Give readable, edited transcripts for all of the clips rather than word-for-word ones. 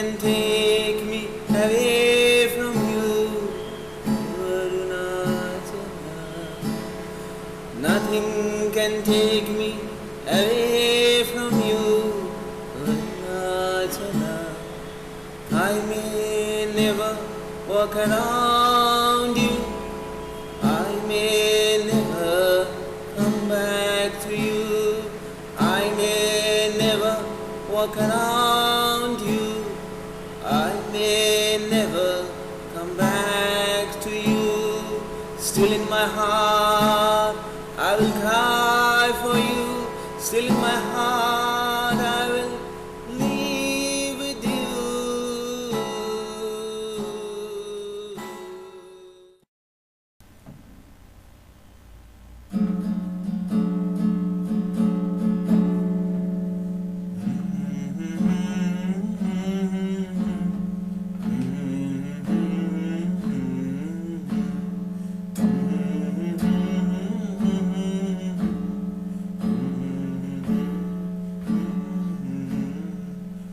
can take me away from you, Arunachala. Nothing can take me away from you, Arunachala. I may never walk around you, I may never come back to you, I may never walk around you, I may never come back to you. Still in my heart I will cry for you, still in my heart I will live with you.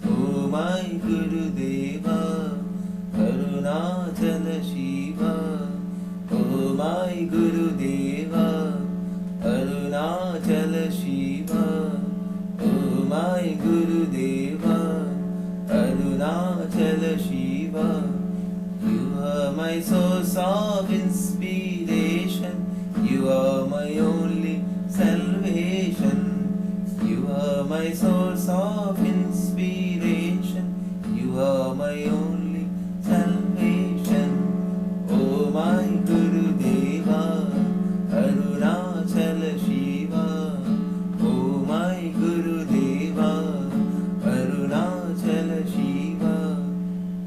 Oh my Guru Deva, Arunachala Siva. Oh my Guru Deva, Arunachala Siva. Oh my Guru Deva, Arunachala Siva. You are my source of inspiration, you are my only salvation. You are my source of inspiration, you are my only salvation. Oh my Guru Deva, Arunachala Siva. Oh my Guru Deva, Arunachala Siva.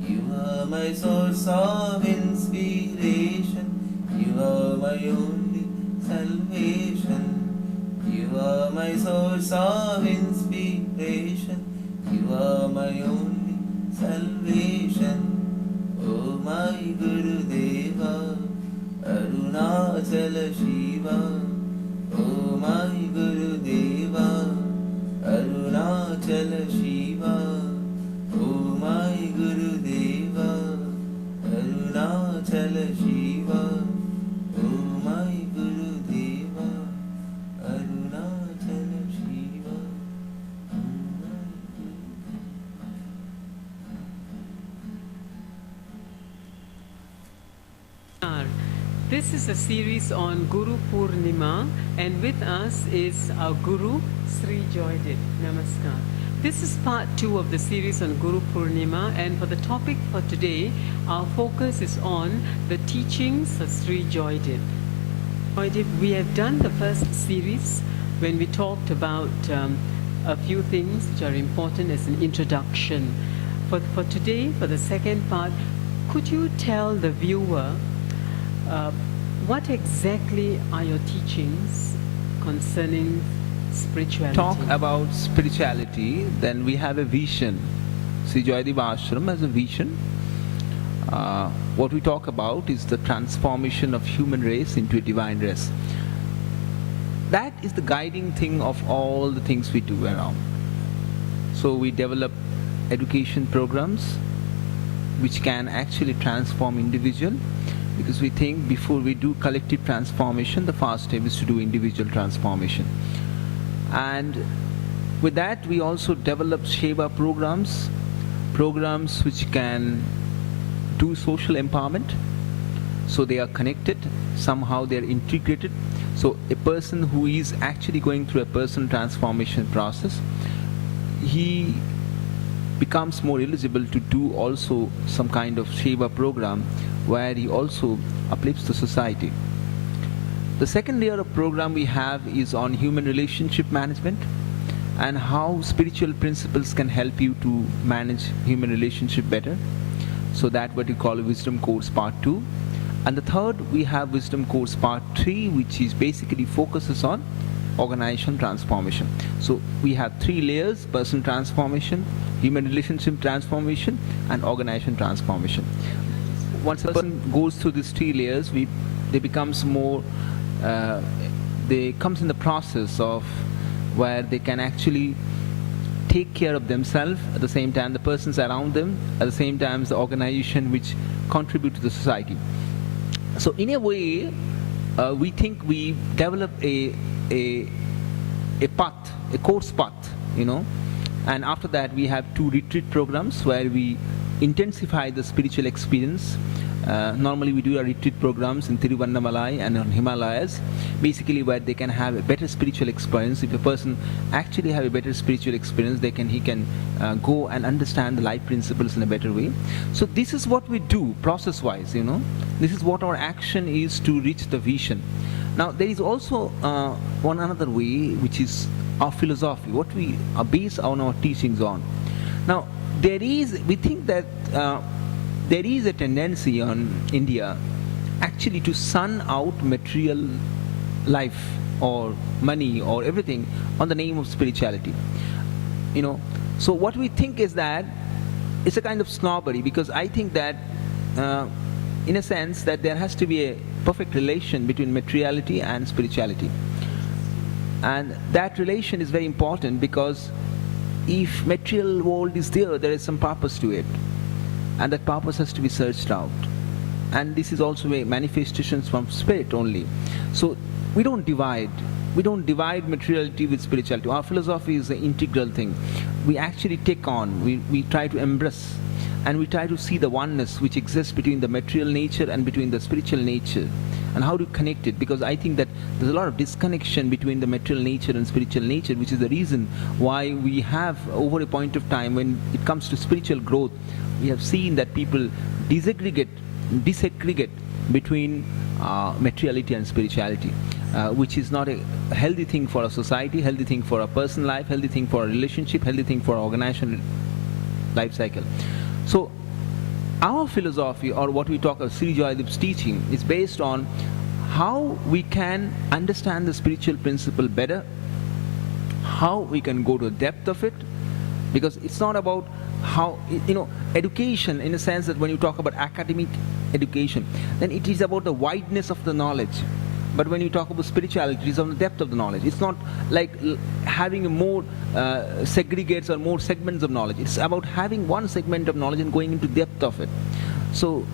You are my source of inspiration, you are my only salvation. You are my source of inspiration, you are my only salvation. Oh my Guru Deva, Arunachala Siva. Oh my Guru Deva, Arunachala Siva. Oh my Guru Deva, Arunachala Siva. Oh my Guru Deva, Arunachala Siva. This is a series on Guru Poornima, and with us is our Guru, Sri Joydip. Namaskar. This is part 2 of the series on Guru Poornima, and for the topic for today, our focus is on the teachings of Sri Joydip. We have done the first series when we talked about a few things which are important as an introduction. For today, for the second part, could you tell the viewer what exactly are your teachings concerning spirituality? Talk about spirituality, then we have a vision. Sri Joydip Ashram has a vision. What we talk about is the transformation of human race into a divine race. That is the guiding thing of all the things we do around. So we develop education programs which can actually transform individual, because we think before we do collective transformation, the first step is to do individual transformation. And with that, we also develop Seva programs which can do social empowerment. So they are connected, somehow they are integrated. So a person who is actually going through a personal transformation process, he becomes more eligible to do also some kind of Seva program where he also uplifts the society. The second layer of program we have is on human relationship management and how spiritual principles can help you to manage human relationship better. So that what we call a Wisdom Course Part 2. And the third, we have Wisdom Course Part 3, which is basically focuses on organization transformation. So we have 3 layers: personal transformation, human relationship transformation, and organization transformation. Once a person goes through these 3 layers, they becomes more, they comes in the process of where they can actually take care of themselves, at the same time the persons around them, at the same time the organization which contribute to the society. So in a way, we think we develop a path, a course path, and after that we have 2 retreat programs where we intensify the spiritual experience. Normally we do our retreat programs in Tiruvannamalai and on Himalayas, basically where they can have a better spiritual experience. If a person actually have a better spiritual experience, he can go and understand the life principles in a better way. So this is what we do process-wise, This is what our action is to reach the vision. Now there is also one another way, which is our philosophy, what we base our teachings on. Now we think that there is a tendency on India actually to sun out material life or money or everything on the name of spirituality. So what we think is that it's a kind of snobbery, because I think that in a sense that there has to be a perfect relation between materiality and spirituality. And that relation is very important, because if material world is there is some purpose to it. And that purpose has to be searched out. And this is also a manifestations from spirit only. So we don't divide materiality with spirituality. Our philosophy is an integral thing. We actually take on, we try to embrace, and we try to see the oneness which exists between the material nature and between the spiritual nature, and how to connect it. Because I think that there's a lot of disconnection between the material nature and spiritual nature, which is the reason why we have, over a point of time, when it comes to spiritual growth, we have seen that people disaggregate between materiality and spirituality, which is not a healthy thing for a society, healthy thing for a personal life, healthy thing for a relationship, healthy thing for an organizational life cycle. So our philosophy, or what we talk of Sri Joydip's teaching, is based on how we can understand the spiritual principle better, how we can go to the depth of it, because it's not about how, education, in a sense that when you talk about academic education, then it is about the wideness of the knowledge. But when you talk about spirituality, it is on the depth of the knowledge. It's not like having more segregates or more segments of knowledge. It's about having one segment of knowledge and going into depth of it. So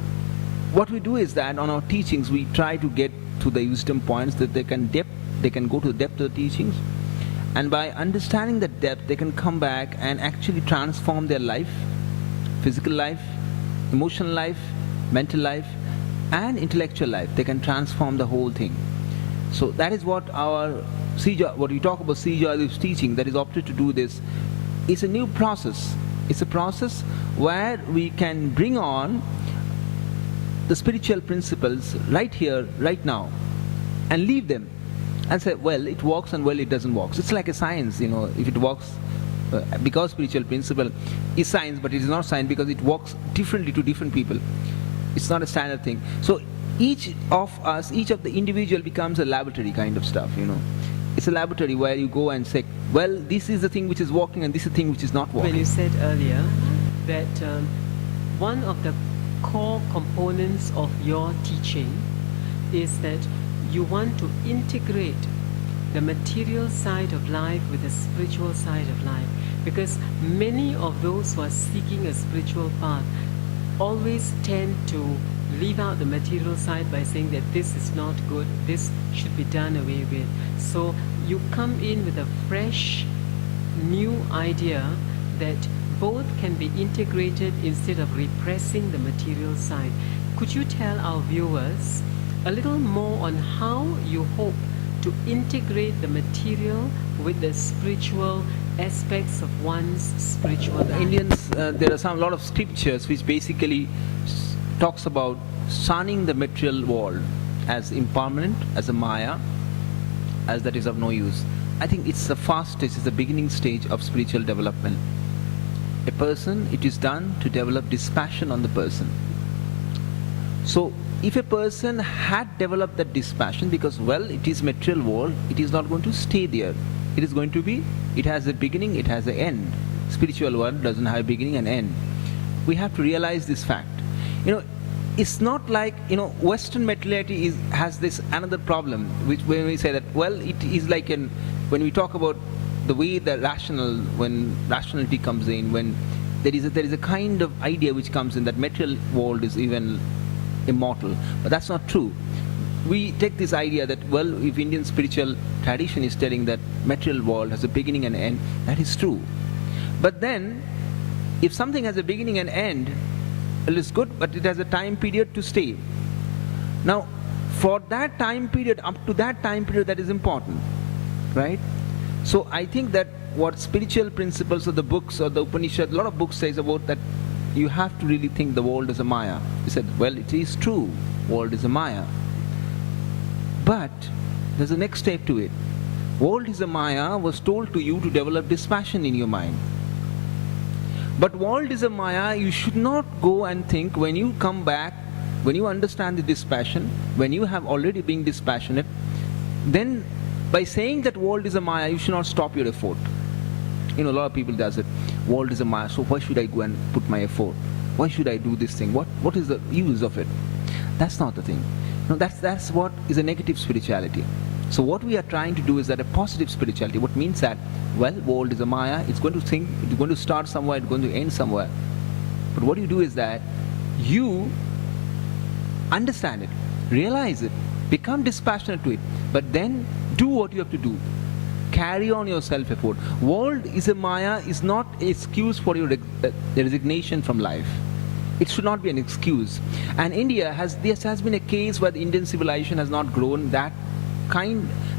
what we do is that on our teachings, we try to get to the wisdom points that they can go to the depth of the teachings. And by understanding the depth, they can come back and actually transform their life, physical life, emotional life, mental life, and intellectual life. They can transform the whole thing. So that is what what we talk about Sri Joydip's teaching, that is opted to do this. It's a new process. It's a process where we can bring on the spiritual principles right here, right now, and leave them and say, well, it works and well, it doesn't work. It's like a science, if it works, because spiritual principle is science, but it is not science because it works differently to different people. It's not a standard thing. So each of us, each of the individual becomes a laboratory kind of stuff, It's a laboratory where you go and say, well, this is the thing which is working and this is the thing which is not working. When you said earlier that one of the core components of your teaching is that you want to integrate the material side of life with the spiritual side of life, because many of those who are seeking a spiritual path always tend to leave out the material side by saying that this is not good, this should be done away with. So you come in with a fresh, new idea that both can be integrated instead of repressing the material side. Could you tell our viewers a little more on how you hope to integrate the material with the spiritual aspects of one's spiritual life? Indians, there are a lot of scriptures which basically talks about shunning the material world as impermanent, as a maya, as that is of no use. I think it's the first stage, it's the beginning stage of spiritual development. A person, it is done to develop dispassion on the person. So if a person had developed that dispassion, because, well, it is material world, it is not going to stay there. It is going to be, it has a beginning, it has an end. Spiritual world doesn't have a beginning and end. We have to realize this fact. It's not like, Western materiality has this another problem, which when we say that, well, it is like when we talk about the way the when rationality comes in, when there is a kind of idea which comes in that material world is even immortal. But that's not true. We take this idea that, well, if Indian spiritual tradition is telling that material world has a beginning and end, that is true. But then, if something has a beginning and end, well, it's good, but it has a time period to stay. Now, for that time period, up to that time period, that is important, right? So I think that what spiritual principles of the books or the Upanishad, a lot of books says about that, you have to really think the world is a Maya. He said, well, it is true, world is a Maya. But there's a next step to it. World is a Maya was told to you to develop dispassion in your mind. But world is a Maya, you should not go and think when you come back, when you understand the dispassion, when you have already been dispassionate, then by saying that world is a Maya, you should not stop your effort. You know, a lot of people does it. World is a Maya, so why should I go and put my effort? Why should I do this thing? What is the use of it? That's not the thing. No, that's what is a negative spirituality. So what we are trying to do is that a positive spirituality, what means that, well, world is a Maya, it's going to think, it's going to start somewhere, it's going to end somewhere. But what you do is that you understand it, realize it, become dispassionate to it, but then do what you have to do. Carry on your self-effort. World is a Maya is not an excuse for your resignation from life. It should not be an excuse. And India this has been a case where the Indian civilization has not grown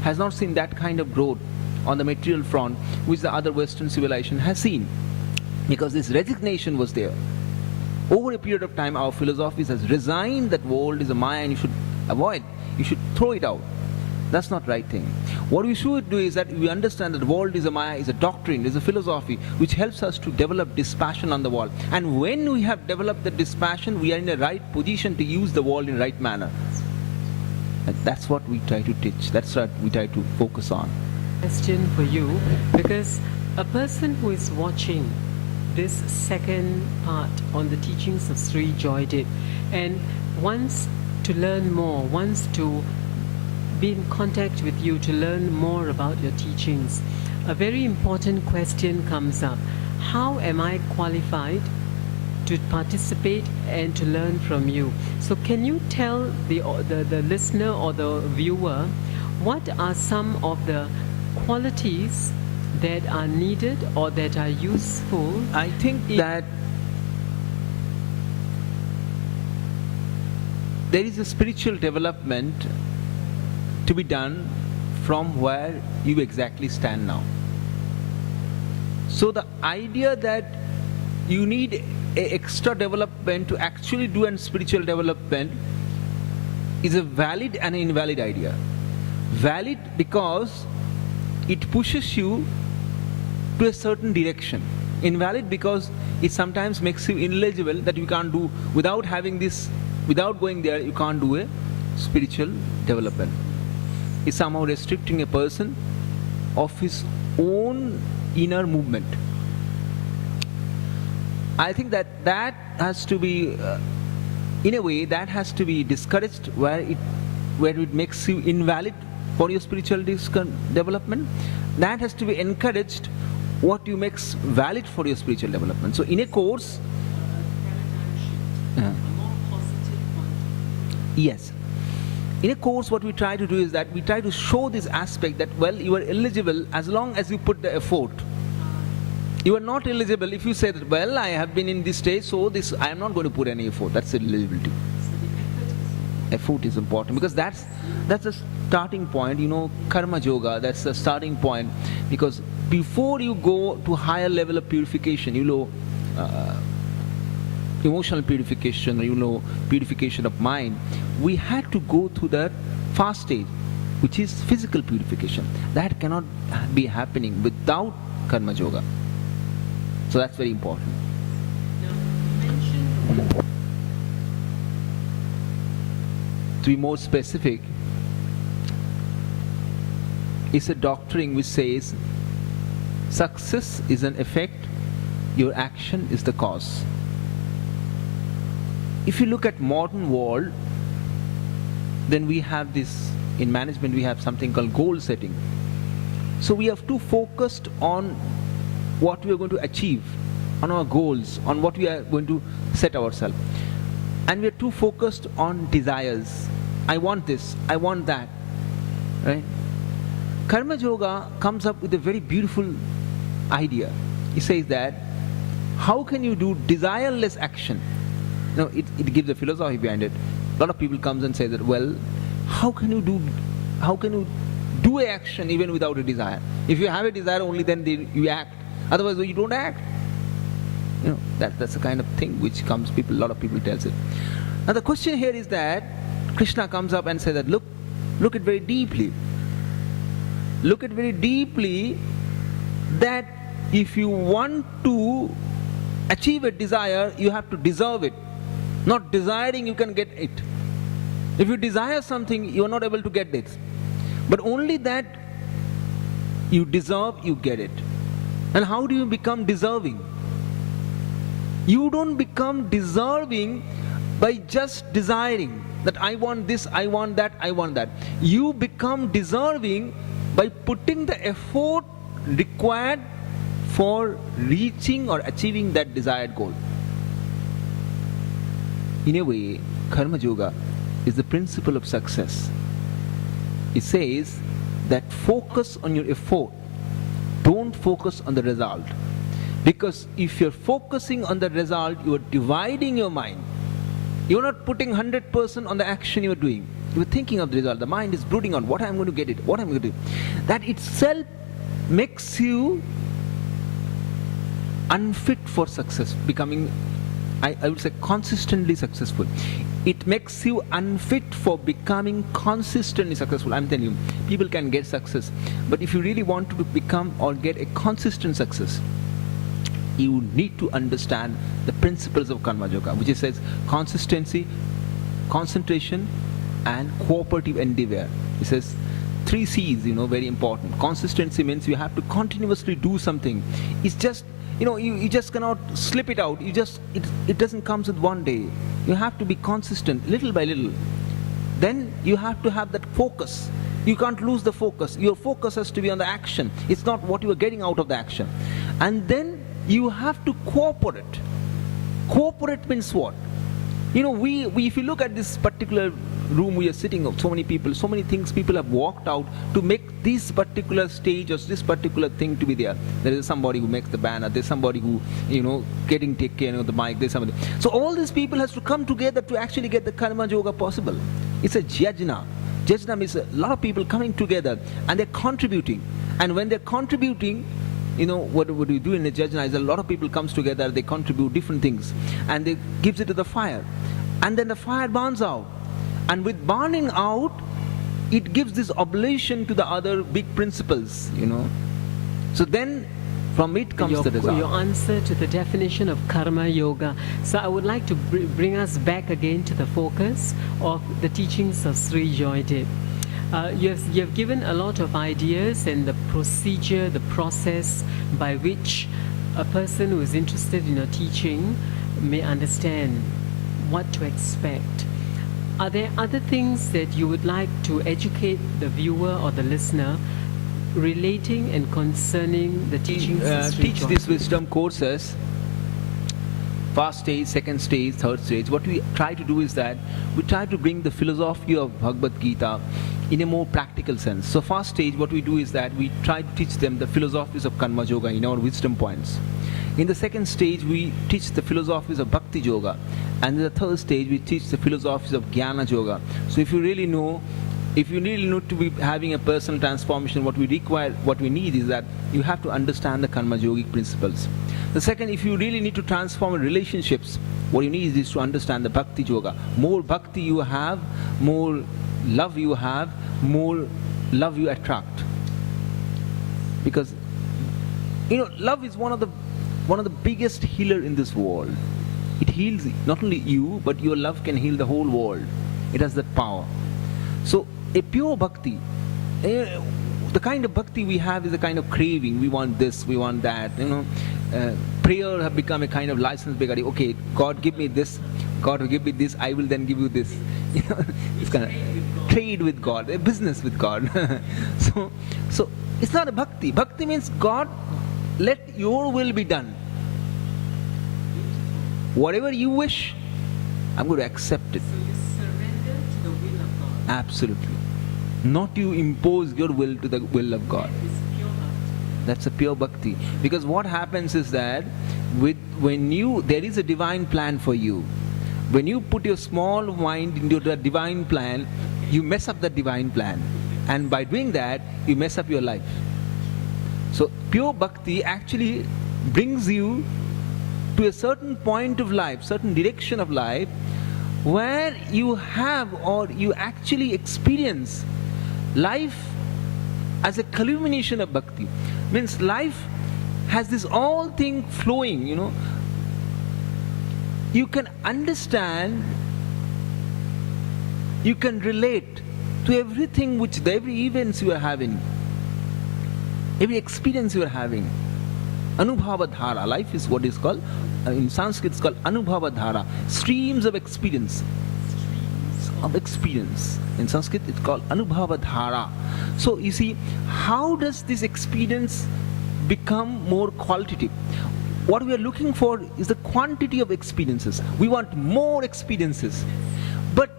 has not seen that kind of growth on the material front which the other Western civilization has seen. Because this resignation was there. Over a period of time, our philosophies has resigned that world is a Maya and you should avoid, you should throw it out. That's not the right thing. What we should do is that we understand that the world is a Maya, is a doctrine, is a philosophy which helps us to develop dispassion on the world. And when we have developed the dispassion, we are in the right position to use the world in the right manner. And that's what we try to teach. That's what we try to focus on. Question for you, because a person who is watching this second part on the teachings of Sri Joydip and wants to learn more, wants to be in contact with you to learn more about your teachings, a very important question comes up. How am I qualified to participate and to learn from you? So can you tell the listener or the viewer what are some of the qualities that are needed or that are useful? I think that there is a spiritual development to be done from where you exactly stand now. So the idea that you need a extra development to actually do a spiritual development is a valid and an invalid idea. Valid because it pushes you to a certain direction. Invalid because it sometimes makes you ineligible, that you can't do without having this, without going there, you can't do a spiritual development. Is somehow restricting a person of his own inner movement. I think that has to be, in a way, that has to be discouraged where it makes you invalid for your spiritual development. That has to be encouraged what you makes valid for your spiritual development. So in a course, yes. In a course, what we try to do is that we try to show this aspect that, well, you are eligible as long as you put the effort. You are not eligible if you say that, well, I have been in this stage, so I am not going to put any effort. That's eligibility. Effort is important because that's a starting point. You know, karma yoga, that's the starting point. Because before you go to higher level of purification, you know, emotional purification, you know, purification of mind, we had to go through that fast stage, which is physical purification. That cannot be happening without karma yoga. So that's very important. Now, you mentioned to be more specific, is a doctrine which says success is an effect, your action is the cause. If you look at modern world, then we have this, in management we have something called goal setting. So we are too focused on what we are going to achieve, on our goals, on what we are going to set ourselves. And we are too focused on desires. I want this, I want that. Right? Karma Yoga comes up with a very beautiful idea. It says that, how can you do desireless action? Now, it gives a philosophy behind it. A lot of people comes and say that, well, how can you do a action even without a desire? If you have a desire, only then you act. Otherwise, you don't act. You know, that's the kind of thing which comes. A lot of people tells it. Now, the question here is that Krishna comes up and says that, look at very deeply. Look at very deeply that if you want to achieve a desire, you have to deserve it. Not desiring, you can get it. If you desire something, you are not able to get it. But only that you deserve, you get it. And how do you become deserving? You don't become deserving by just desiring that I want this, I want that, I want that. You become deserving by putting the effort required for reaching or achieving that desired goal. In a way, Karma Yoga is the principle of success. It says that focus on your effort, don't focus on the result. Because if you're focusing on the result, you are dividing your mind. You're not putting 100% on the action you're doing. You're thinking of the result. The mind is brooding on what I'm going to get it, what I'm going to do. That itself makes you unfit for success, becoming, I would say, consistently successful. It makes you unfit for becoming consistently successful. I'm telling you, people can get success. But if you really want to become or get a consistent success, you need to understand the principles of Karma Yoga, which says consistency, concentration, and cooperative endeavor. It says 3 C's, very important. Consistency means you have to continuously do something. It's just, you just cannot slip it out. It doesn't come with one day. You have to be consistent, little by little. Then you have to have that focus. You can't lose the focus. Your focus has to be on the action. It's not what you are getting out of the action. And then you have to cooperate. Cooperate means what? We if you look at this particular room we are sitting of, so many people, so many things people have walked out to make this particular stage or this particular thing to be there. There is somebody who makes the banner, there's somebody who, take care of the mic, there's somebody. So all these people has to come together to actually get the Karma Yoga possible. It's a yajna. Yajna means a lot of people coming together and they're contributing. And when they're contributing, what we do in a yajna is a lot of people comes together, they contribute different things, and they gives it to the fire. And then the fire burns out. And with burning out, it gives this oblation to the other big principles, So then, from it comes the result. Your answer to the definition of Karma Yoga. So I would like to bring us back again to the focus of the teachings of Sri Joydip. You have given a lot of ideas and the procedure, the process by which a person who is interested in your teaching may understand what to expect. Are there other things that you would like to educate the viewer or the listener relating and concerning the teachings of Sri Teach Joydip? these wisdom courses, first stage, second stage, third stage. What we try to do is that we try to bring the philosophy of Bhagavad Gita in a more practical sense. So first stage, what we do is that we try to teach them the philosophies of Karma Yoga in our wisdom points. In the second stage, we teach the philosophies of Bhakti Yoga. And in the third stage, we teach the philosophies of Jnana Yoga. So if you really need to be having a personal transformation, what we need is that you have to understand the Karma Yogic principles. The second, if you really need to transform relationships, what you need is to understand the Bhakti Yoga. More Bhakti you have, more love you have, more love you attract. Because, love is one of the biggest healer in this world. It heals not only you, but your love can heal the whole world. It has that power. So a pure bhakti, the kind of bhakti we have is a kind of craving. We want this, we want that. Prayer have become a kind of license. Okay, God give me this, God will give me this, I will then give you this. It's kind of trade with God, a business with God. so it's not a bhakti. Bhakti means God, let your will be done. Whatever you wish, I'm going to accept it. So you surrender to the will of God. Absolutely. Not you impose your will to the will of God. That is pure bhakti. That's a pure bhakti. Because what happens is that there is a divine plan for you. When you put your small mind into the divine plan, you mess up the divine plan. And by doing that, you mess up your life. So pure bhakti actually brings you to a certain point of life, certain direction of life, where you have or you actually experience life as a culmination of bhakti. Means life has this all thing flowing, You can understand, you can relate to everything every events you are having, every experience you are having. Anubhava dhara, life is what is called, in Sanskrit it's called Anubhava dhara, streams of experience. In Sanskrit it's called Anubhava dhara. So you see, how does this experience become more qualitative? What we are looking for is the quantity of experiences. We want more experiences. But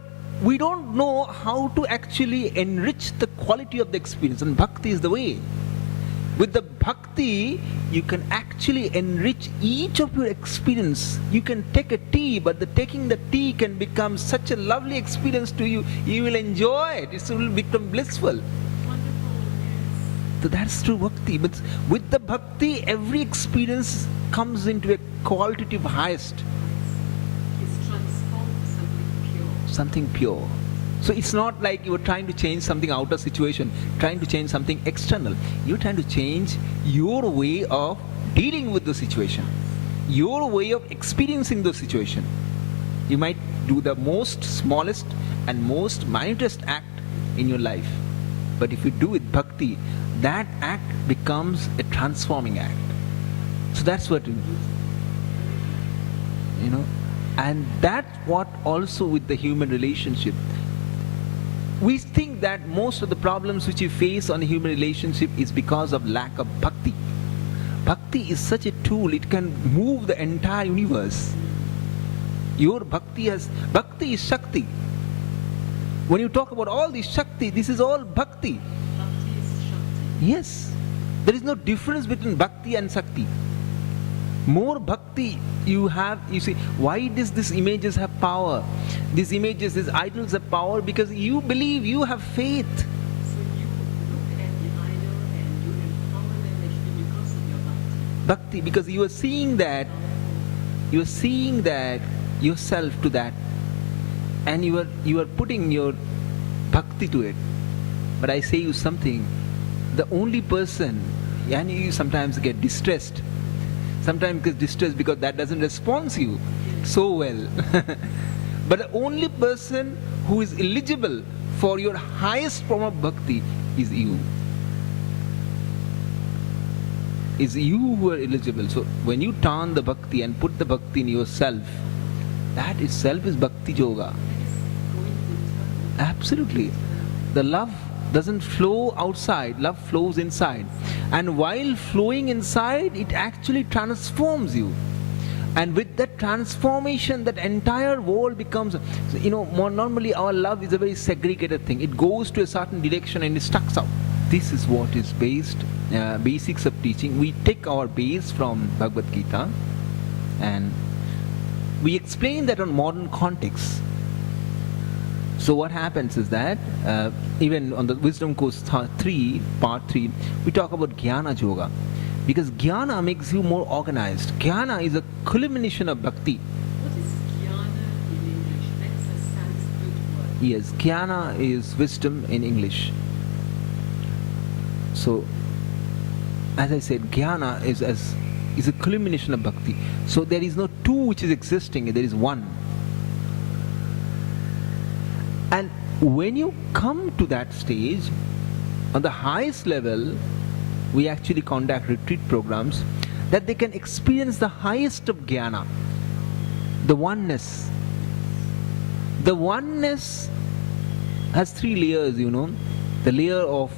we don't know how to actually enrich the quality of the experience. And bhakti is the way. With the bhakti, you can actually enrich each of your experience. You can take a tea, but taking the tea can become such a lovely experience to you. You will enjoy it. It will become blissful. So that's true bhakti. But with the bhakti, every experience comes into a qualitative highest. It's transformed to Something pure. So it's not like you are trying to change something outer situation, trying to change something external. You're trying to change your way of dealing with the situation, your way of experiencing the situation. You might do the most smallest and most minutest act in your life. But if you do it bhakti, that act becomes a transforming act. So that's what and that's what also with the human relationship. We think that most of the problems which you face on a human relationship is because of lack of bhakti. Bhakti is such a tool, it can move the entire universe. Your bhakti is Shakti. When you talk about all this Shakti, this is all bhakti. Bhakti is Shakti. Yes. There is no difference between bhakti and Shakti. More bhakti you have, you see, why does these images have power? These images, these idols have power because you believe, you have faith. So you look at the idol and you empower them actually because of your bhakti. Bhakti, because you are seeing that yourself to that, and you are putting your bhakti to it. But I say you something, the only person, and you sometimes get distressed. Sometimes get distressed because that doesn't respond to you so well. But the only person who is eligible for your highest form of bhakti is you. Is you who are eligible. So when you turn the bhakti and put the bhakti in yourself, that itself is bhakti yoga. Absolutely. The love doesn't flow outside, love flows inside. And while flowing inside, it actually transforms you. And with that transformation, that entire world becomes, more normally our love is a very segregated thing. It goes to a certain direction and it stucks out. This is what is basics of teaching. We take our base from Bhagavad Gita and we explain that on modern context. So what happens is that even on the Wisdom Course 3, part 3, we talk about Jnana Yoga. Because Jnana makes you more organized. Jnana is a culmination of bhakti. What is jnana in English? That's a Sanskrit word. Yes, Jnana is wisdom in English. So, as I said, Jnana is a culmination of bhakti. So there is no two which is existing, there is one. And when you come to that stage, On the highest level, we actually conduct retreat programs that they can experience the highest of jnana, the oneness. The oneness has three layers, the layer of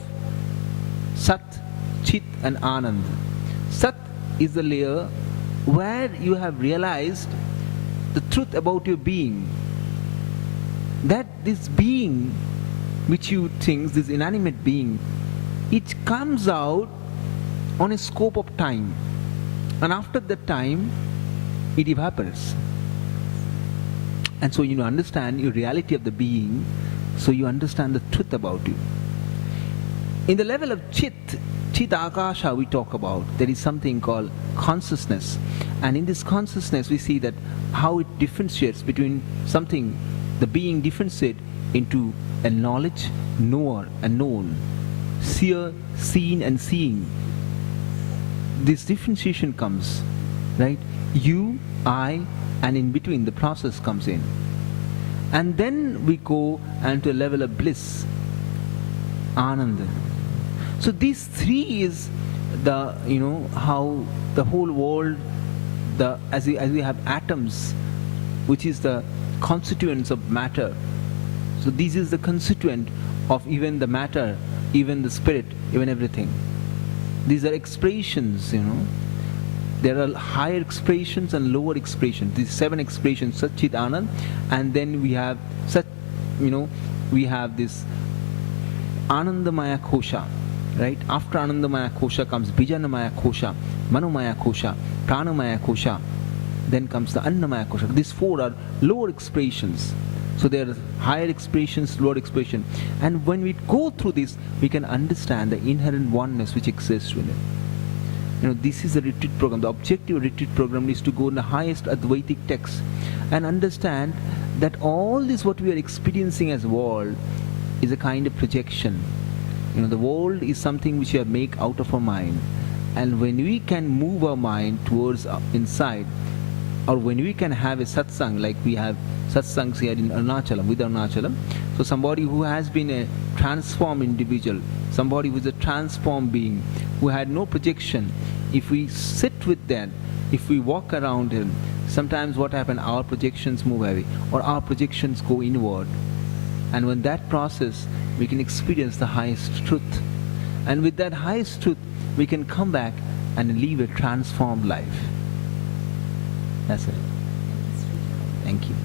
Sat, Chit and Anand. Sat is the layer where you have realized the truth about your being, that this being which you think, this inanimate being, it comes out on a scope of time, and after that time it evaporates. And so you understand your reality of the being, so you understand the truth about you. In the level of Chit Akasha we talk about, there is something called consciousness. And in this consciousness we see that how it differentiates between something, the being differentiates into a knowledge, knower and known, seer, seen and seeing. This differentiation comes, right? You, I, and in between the process comes in. And then we go into a level of bliss, Ananda. So these three is the, how the whole world, as we have atoms, which is the constituents of matter. So this is the constituent of even the matter, even the spirit, even everything. These are expressions, There are higher expressions and lower expressions. These 7 expressions, Sat, Chit, Anand, and then we have Sat, we have this Anandamaya Kosha, right? After Anandamaya Kosha comes Bijanamaya Kosha, Manomaya Kosha, Pranamaya Kosha, then comes the Annamaya Kosha. These 4 are lower expressions. So there are higher expressions, lower expression. And when we go through this, we can understand the inherent oneness which exists within. This is a retreat program. The objective of retreat program is to go in the highest Advaitic text and understand that all this what we are experiencing as world is a kind of projection. The world is something which we have make out of our mind. And when we can move our mind towards inside, or when we can have a satsang, like we have satsangs here in Arunachalam, with Arunachalam. So somebody who has been a transformed individual, somebody who is a transformed being, who had no projection, if we sit with that, if we walk around him, sometimes what happens, our projections move away, or our projections go inward. And when that process, we can experience the highest truth. And with that highest truth, we can come back and live a transformed life. That's it. Thank you.